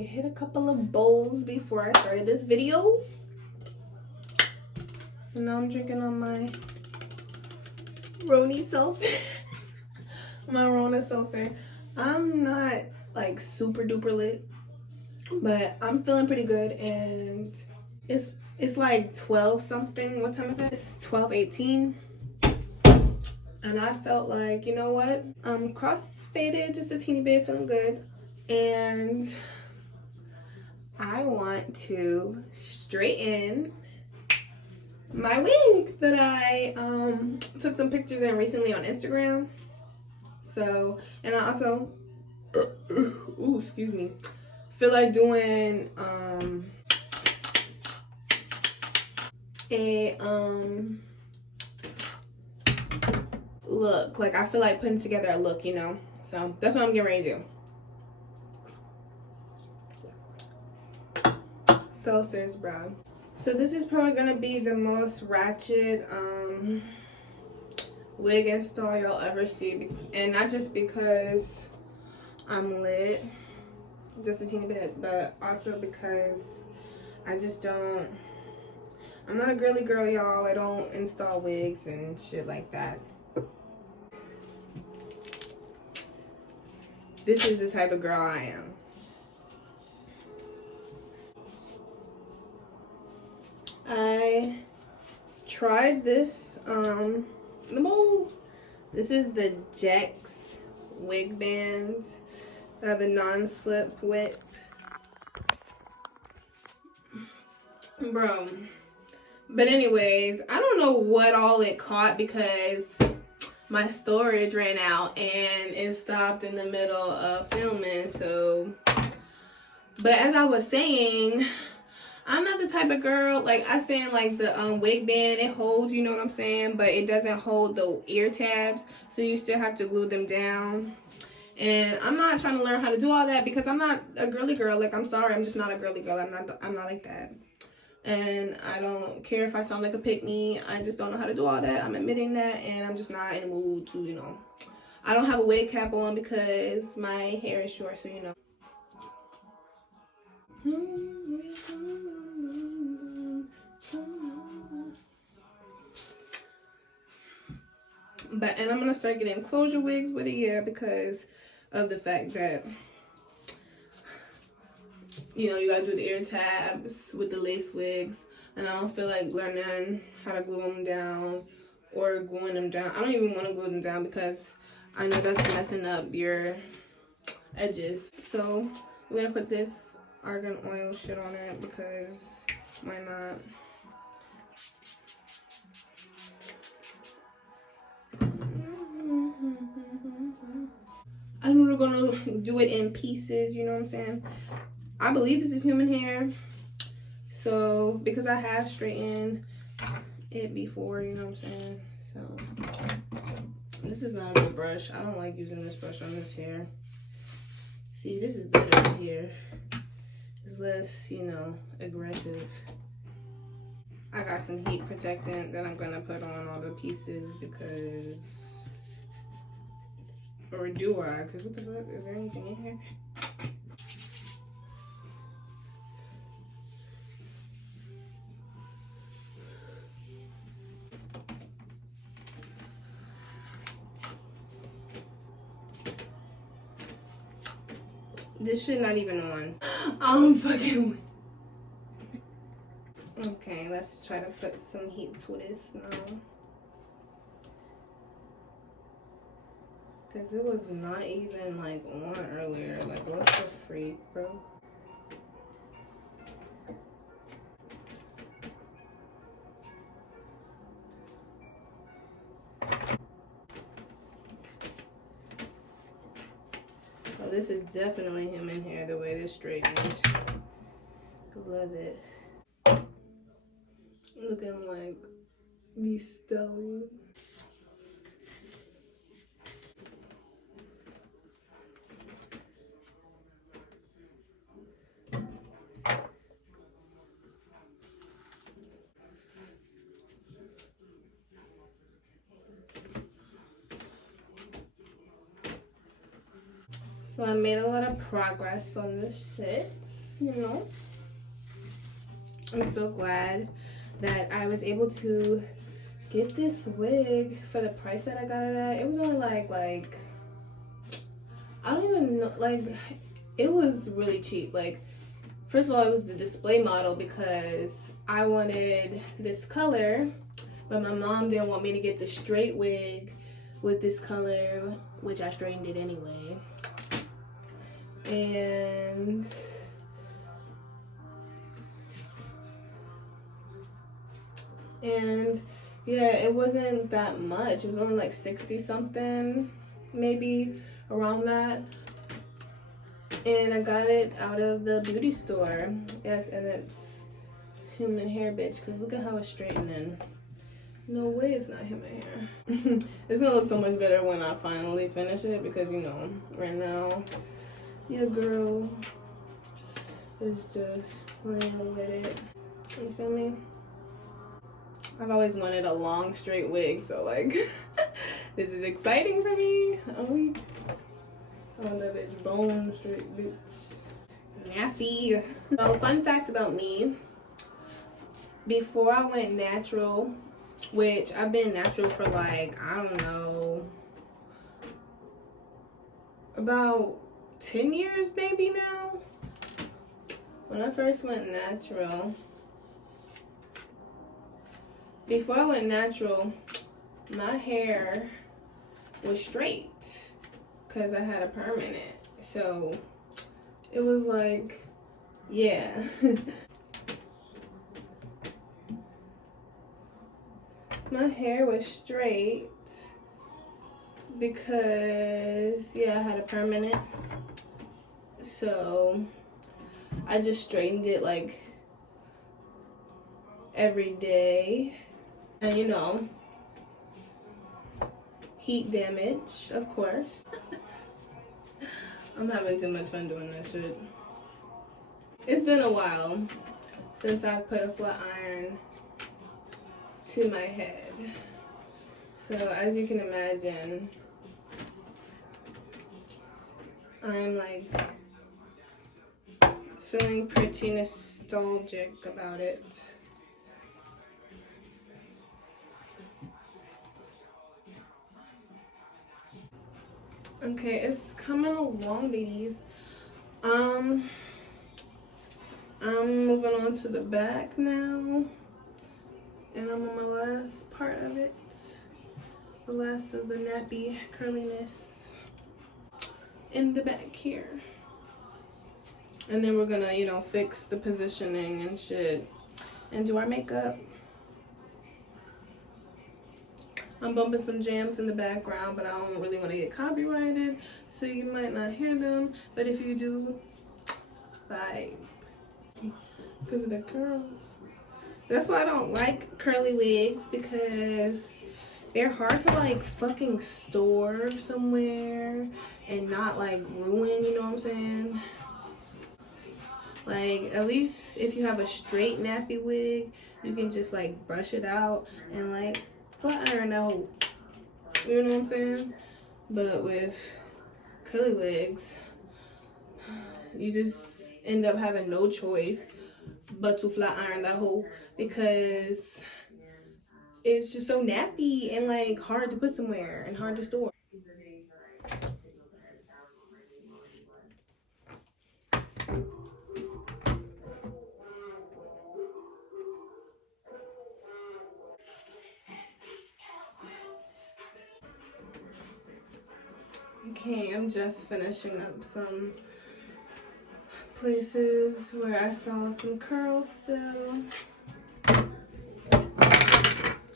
I hit a couple of bowls before I started this video. And now I'm drinking on my Roni Seltzer. My Rona Seltzer. I'm not like super duper lit, but I'm feeling pretty good, and it's like 12 something. What time is it? It's 12:18. And I felt like, you know what? I'm cross-faded just a teeny bit, feeling good. And I want to straighten my wig that I took some pictures in recently on Instagram. So, and I also, ooh, excuse me, feel like doing a look. Like, I feel like putting together a look, you know. So that's what I'm getting ready to do. Seltzer's brown. So this is probably gonna be the most ratchet wig install you'll ever see, and not just because I'm lit, just a teeny bit, but also because I just don't. I'm not a girly girl, y'all. I don't install wigs and shit like that. This is the type of girl I am. I tried this, this is the Jex wig band, the non-slip whip. Bro. But anyways, I don't know what all it caught because my storage ran out and it stopped in the middle of filming. So, but as I was saying, I'm not the type of girl, like I saying, like the wig band, it holds, you know what I'm saying, but it doesn't hold the ear tabs, so you still have to glue them down. And I'm not trying to learn how to do all that because I'm not a girly girl. Like, I'm sorry, I'm just not a girly girl. I'm not like that. And I don't care if I sound like a pick-me. I just don't know how to do all that. I'm admitting that, and I'm just not in the mood to, you know. I don't have a wig cap on because my hair is short, so you know. And I'm gonna start getting closure wigs with it, yeah, because of the fact that, you know, you gotta do the ear tabs with the lace wigs, and I don't feel like learning how to glue them down or gluing them down. I don't even want to glue them down because I know that's messing up your edges. So we're gonna put this argan oil shit on it because why not? I'm gonna do it in pieces, you know what I'm saying? I believe this is human hair. So, because I have straightened it before, you know what I'm saying? So, this is not a good brush. I don't like using this brush on this hair. See, this is better here. It's less, you know, aggressive. I got some heat protectant that I'm gonna put on all the pieces because, or do I? Because what the fuck? Is there anything in here? This shit not even on. I'm fucking. Okay, let's try to put some heat to this now. Because it was not even like on earlier. Like, what the freak, bro? Oh, this is definitely human hair the way this straightened. Love it. Looking like these stallions. So I made a lot of progress on this shit. you know. I'm so glad that I was able to get this wig for the price that I got it at. It was only like I don't even know, like, it was really cheap. Like, first of all, it was the display model because I wanted this color, but my mom didn't want me to get the straight wig with this color, which I straightened it anyway. And yeah, it wasn't that much. It was only like 60 something, maybe around that. And I got it out of the beauty store. Yes, and it's human hair, bitch, because look at how it's straightening. No way it's not human hair. It's gonna look so much better when I finally finish it, because, you know, right now, your girl is just playing with it. You feel me? I've always wanted a long straight wig, so like this is exciting for me. Oh, that bitch bone straight, bitch. Nasty. So, fun fact about me. Before I went natural, which I've been natural for like, I don't know, about 10 years maybe now. When I first went natural, before I went natural, my hair was straight because I had a permanent. So it was like, yeah. My hair was straight because, yeah, I had a permanent. So I just straightened it like every day. And, you know, heat damage, of course. I'm having too much fun doing that shit. It's been a while since I put a flat iron to my head. So as you can imagine, I'm like feeling pretty nostalgic about it. Okay, it's coming along, ladies. I'm moving on to the back now, and I'm on my last part of it, the last of the nappy curliness in the back here. And then we're gonna, you know, fix the positioning and shit and do our makeup. I'm bumping some jams in the background, but I don't really want to get copyrighted, so you might not hear them. But if you do, vibe. Because of the curls. That's why I don't like curly wigs, because they're hard to like fucking store somewhere and not like ruin, you know what I'm saying? Like, at least if you have a straight nappy wig, you can just like brush it out and like flat iron out, you know what I'm saying? But with curly wigs, you just end up having no choice but to flat iron that hole, because it's just so nappy and like hard to put somewhere and hard to store. Okay, I'm just finishing up some places where I saw some curls still.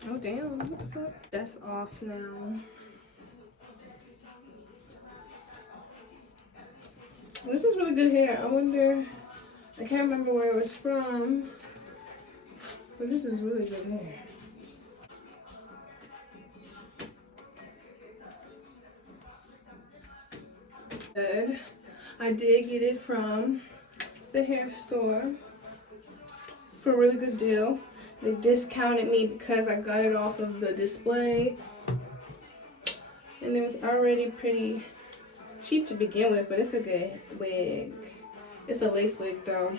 Oh damn, what the fuck? That's off now. This is really good hair. I wonder, I can't remember where it was from, but this is really good hair. Good. I did get it from the hair store for a really good deal. They discounted me because I got it off of the display, and it was already pretty cheap to begin with, but it's a good wig. It's a lace wig though.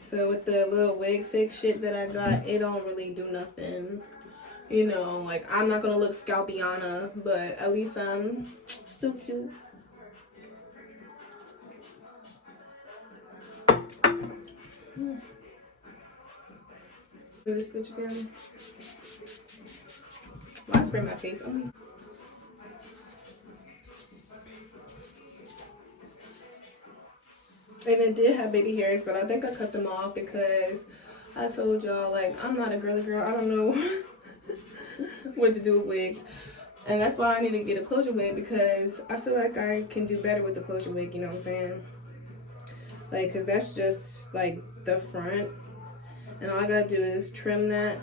So with the little wig fix shit that I got, it don't really do nothing. You know, like I'm not gonna look scalpiana, but at least I'm still cute. Do this bitch again. Why spray my face on me? And it did have baby hairs, but I think I cut them off because I told y'all, like, I'm not a girly girl. I don't know what to do with wigs. And that's why I need to get a closure wig, because I feel like I can do better with the closure wig, you know what I'm saying? Like, because that's just, like, the front. And all I gotta do is trim that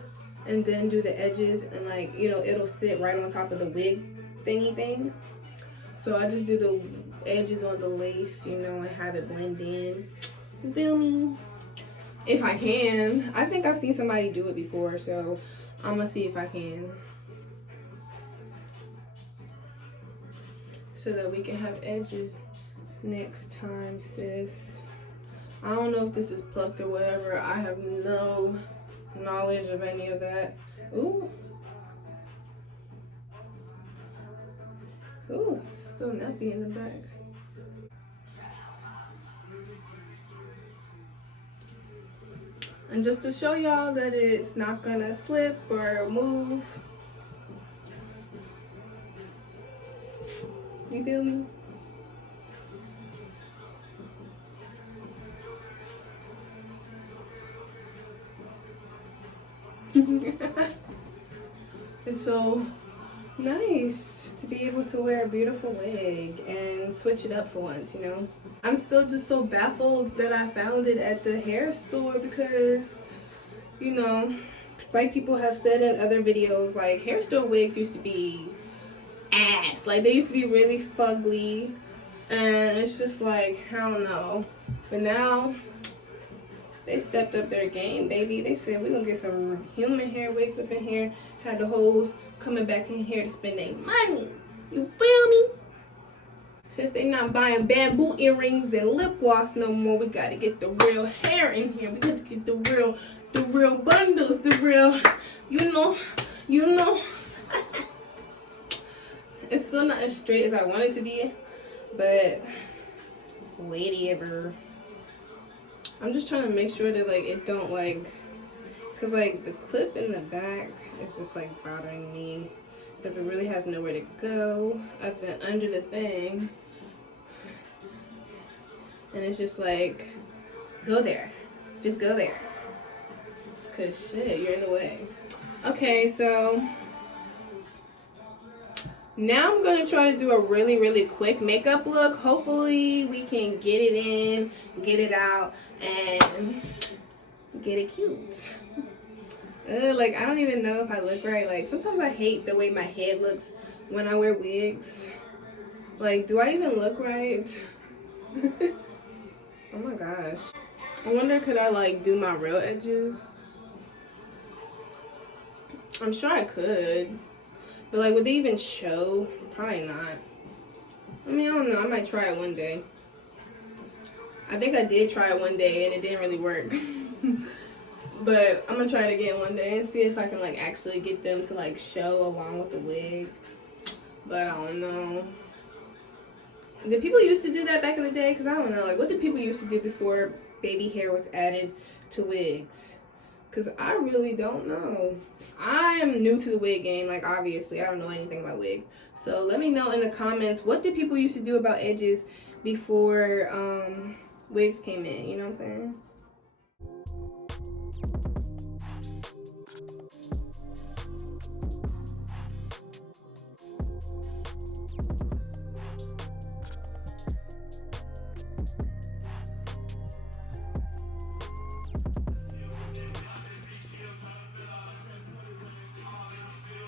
and then do the edges, and, like, you know, it'll sit right on top of the wig thingy thing. So I just do the edges on the lace, you know, and have it blend in. You feel me? If I can. I think I've seen somebody do it before, so I'm gonna see if I can. So that we can have edges next time, sis. I don't know if this is plucked or whatever. I have no knowledge of any of that. Ooh. Ooh, still nappy in the back. And just to show y'all that it's not gonna slip or move. You feel me? It's so nice to be able to wear a beautiful wig and switch it up for once, you know? I'm still just so baffled that I found it at the hair store because, you know, like people have said in other videos, like hair store wigs used to be ass. Like they used to be really fugly, and it's just like, hell no. But now they stepped up their game, baby. They said we're gonna get some human hair wigs up in here. Had the hoes coming back in here to spend their money. You feel me? Since they not buying bamboo earrings and lip gloss no more, we gotta get the real hair in here. We gotta get the real bundles, the real, you know. It's still not as straight as I want it to be, but whatever. I'm just trying to make sure that like it don't like, cause like the clip in the back is just like bothering me, because it really has nowhere to go under the thing, and it's just like, go there, just go there, cause shit, you're in the way. Okay, so now I'm gonna try to do a really quick makeup look. Hopefully we can get it in, get it out, and get it cute. Like I don't even know if I look right. Like sometimes I hate the way my head looks when I wear wigs. Like, do I even look right? Oh my gosh. I wonder, could I like do my real edges? I'm sure I could. But like, would they even show? Probably not. I mean, I don't know. I might try it one day. I think I did try it one day and it didn't really work. But I'm gonna try it again one day and see if I can like actually get them to like show along with the wig. But I don't know. Did people used to do that back in the day? Because I don't know. Like, what did people used to do before baby hair was added to wigs? Because I really don't know. I am new to the wig game. Like, obviously, I don't know anything about wigs. So let me know in the comments, what did people used to do about edges before wigs came in? You know what I'm saying?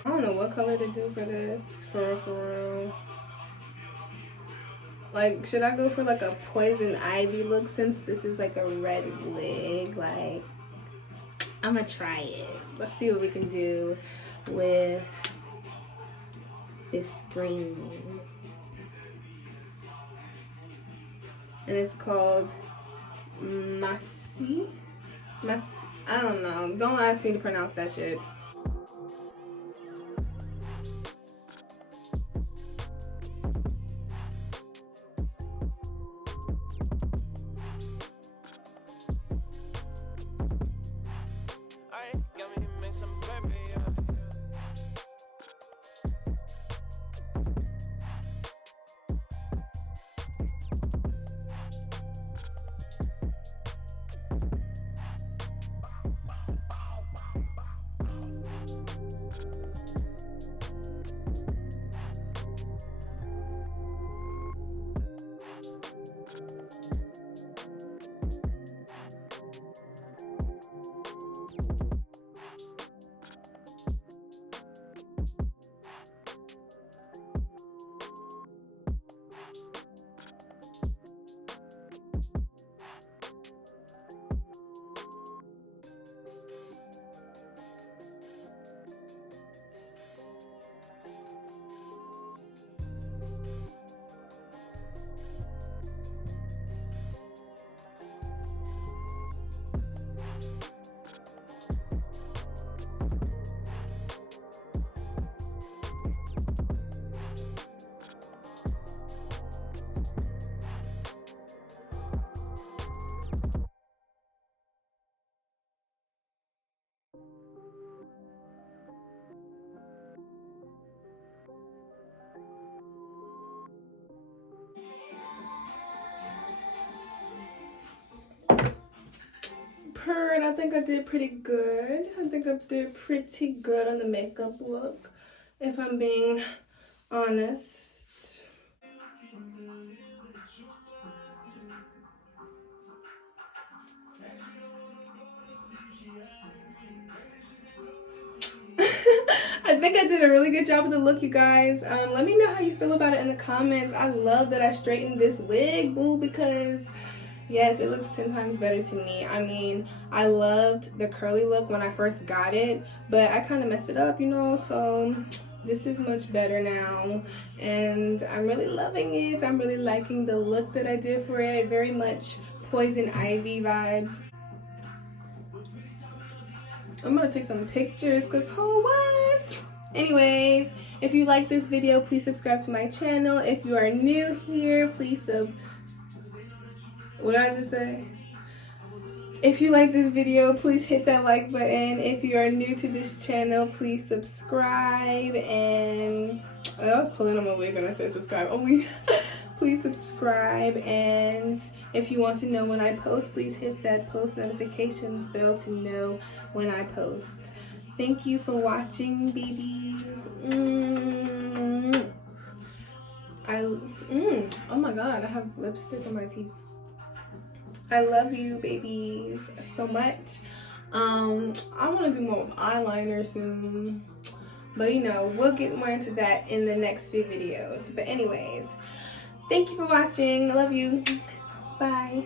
I don't know what color to do for this, for real. Like, should I go for like a poison ivy look since this is like a red wig? Like, I'm gonna try it. Let's see what we can do with this green. And it's called Masi? I don't know. Don't ask me to pronounce that shit. I think I did pretty good. I think I did pretty good on the makeup look, if I'm being honest. I think I did a really good job with the look, you guys. Let me know how you feel about it in the comments. I love that I straightened this wig, boo, because yes, it looks 10 times better to me. I mean, I loved the curly look when I first got it, but I kind of messed it up, you know, so this is much better now, and I'm really loving it. I'm really liking the look that I did for it. Very much Poison Ivy vibes. I'm gonna take some pictures because what? Anyways, if you like this video, please subscribe to my channel. If you are new here, please what did I just say? If you like this video, please hit that like button. If you are new to this channel, please subscribe. And I was pulling on my wig when I said subscribe. Please subscribe. And if you want to know when I post, please hit that post notifications bell to know when I post. Thank you for watching, babies. Oh my god, I have lipstick on my teeth. I love you, babies, so much. I want to do more eyeliner soon, but you know, we'll get more into that in the next few videos. But anyways, thank you for watching. I love you. Bye.